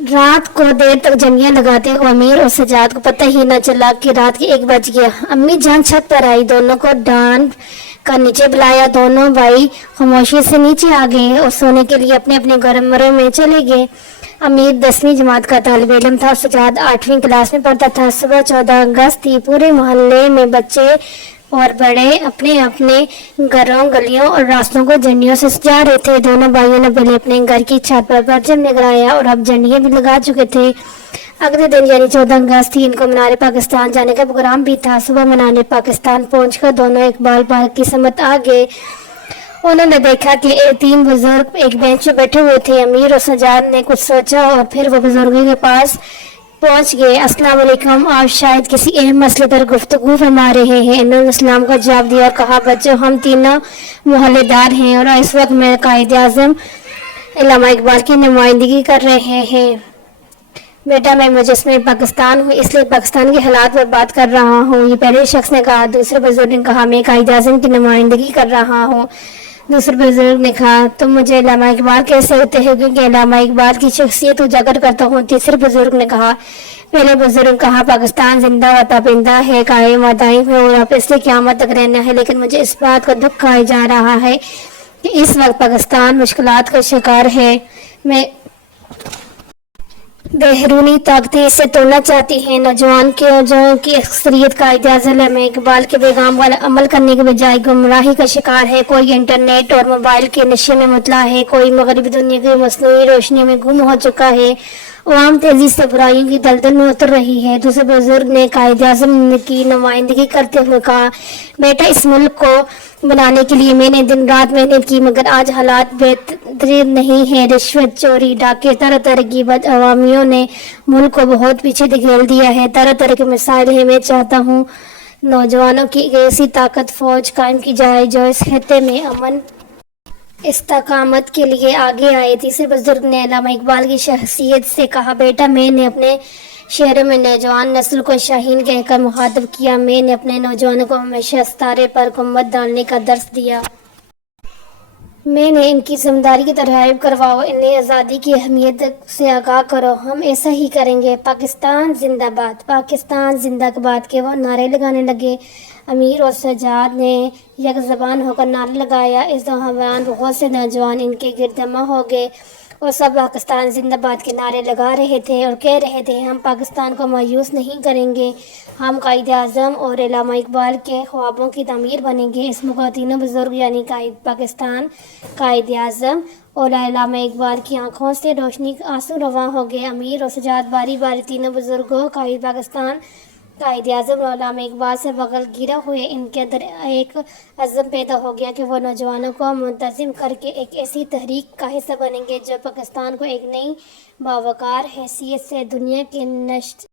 رات کو دیر تک جنگیاں لگاتے ہوئے امیر اور سجاد کو پتہ ہی نہ چلا کہ رات کے 1 بج گیا۔ امی جان چھت پر آئی، دونوں کو ڈانٹ کر نیچے بلایا۔ دونوں بھائی خاموشی سے نیچے آ گئے اور سونے کے لیے اپنے اپنے کمروں میں چلے گئے۔ امیر 10ویں جماعت کا طالب علم تھا اور سجاد 8ویں کلاس میں پڑھتا تھا۔ صبح 14 اگست تھی۔ پورے محلے میں بچے اور بڑے اپنے اپنے گھروں، گلیوں اور راستوں کو جھنڈیوں سے سجا رہے تھے۔ دونوں بھائیوں نے پہلے اپنے گھر کی چھت پر پرچم لگایا اور اب جھنڈیاں بھی لگا چکے تھے۔ اگلے دن یعنی 14 اگست تھی، ان کو مینار پاکستان جانے کا پروگرام بھی تھا۔ صبح مینار پاکستان پہنچ کر دونوں اقبال پارک کی سمت آ گئے۔ انہوں نے دیکھا کہ 3 بزرگ ایک بینچ پہ بیٹھے ہوئے تھے۔ امیر اور سجاد نے کچھ سوچا اور پھر وہ بزرگوں کے پاس پہنچ گئے۔ السلام علیکم، آپ شاید کسی اہم مسئلے پر گفتگو فرما رہے ہیں۔ انہوں نے اسلام کا جواب دیا اور کہا، بچوں، ہم تینوں محلے دار ہیں اور اس وقت میں قائد اعظم علامہ اقبال کی نمائندگی کر رہے ہیں۔ بیٹا، میں مجسمہ پاکستان ہوں، اس لیے پاکستان کے حالات پر بات کر رہا ہوں، یہ پہلے شخص نے کہا۔ دوسرے بزرگ نے کہا، میں قائد اعظم کی نمائندگی کر رہا ہوں۔ دوسرے بزرگ نے کہا، تم مجھے علامہ اقبال کیسے ہوتے ہیں؟ کیونکہ علامہ اقبال کی شخصیت اجاگر کرتا ہوں۔ تیسرے بزرگ نے کہا۔ پہلے بزرگ نے کہا، پاکستان زندہ و تابندہ ہے، قائم و دائم ہے اور اب اس سے قیامت تک رہنا ہے، لیکن مجھے اس بات کا دکھ کھایا جا رہا ہے کہ اس وقت پاکستان مشکلات کا شکار ہے۔ میں بیرونی طاقتیں اسے توڑنا چاہتی ہیں۔ نوجوان کی اکثریت قائد اعظم علامہ اقبال کے پیغام پر عمل کرنے کے بجائے گمراہی کا شکار ہے۔ کوئی انٹرنیٹ اور موبائل کے نشے میں مبتلا ہے، کوئی مغربی دنیا کی مصنوعی روشنی میں گم ہو چکا ہے۔ عوام تیزی سے برائیوں کی دلدل میں اتر رہی ہے۔ دوسرے بزرگ نے قائد اعظم کی نمائندگی کرتے ہوئے کہا، بیٹا، اس ملک کو بنانے کے لیے میں نے دن رات محنت کی، مگر آج حالات بہتر نہیں ہیں۔ رشوت، چوری، ڈاکے، طرح طرح کی بدعوامیوں نے ملک کو بہت پیچھے دھکیل دیا ہے۔ طرح طرح کے مسائل ہیں۔ میں چاہتا ہوں نوجوانوں کی ایک ایسی طاقت فوج قائم کی جائے جو اس خطے میں امن استحکامات کے لیے آگے آئے۔ تیسرے بزرگ نے علامہ اقبال کی شخصیت سے کہا، بیٹا، میں نے اپنے شعروں میں نوجوان نسل کو شاہین کہہ کر مخاطب کیا۔ میں نے اپنے نوجوانوں کو ہمیشہ ستارے پر قمت ڈالنے کا درس دیا۔ میں نے ان کی ذمہ داری کی ترغیب کرواؤ، انہیں آزادی کی اہمیت سے آگاہ کرو۔ ہم ایسا ہی کریں گے۔ پاکستان زندہ باد، پاکستان زندہ باد کے وہ نعرے لگانے لگے۔ امیر اور سجاد نے یک زبان ہو کر نعرہ لگایا۔ اس دوران بہت سے نوجوان ان کے گرد جمع ہو گئے اور سب پاکستان زندہ باد کے نعرے لگا رہے تھے اور کہہ رہے تھے، ہم پاکستان کو مایوس نہیں کریں گے، ہم قائد اعظم اور علامہ اقبال کے خوابوں کی تعمیر بنیں گے۔ اس موقع تینوں بزرگ یعنی قائد پاکستان، قائد اعظم اور علامہ اقبال کی آنکھوں سے روشنی آنسو رواں ہو گئے۔ امیر اور سجاد باری باری تینوں بزرگوں، قائد پاکستان، قائد اعظم اور علامہ اقبال سے بغل گیرے ہوئے۔ ان کے اندر ایک عزم پیدا ہو گیا کہ وہ نوجوانوں کو منتظم کر کے ایک ایسی تحریک کا حصہ بنیں گے جو پاکستان کو ایک نئی باوقار حیثیت سے دنیا کے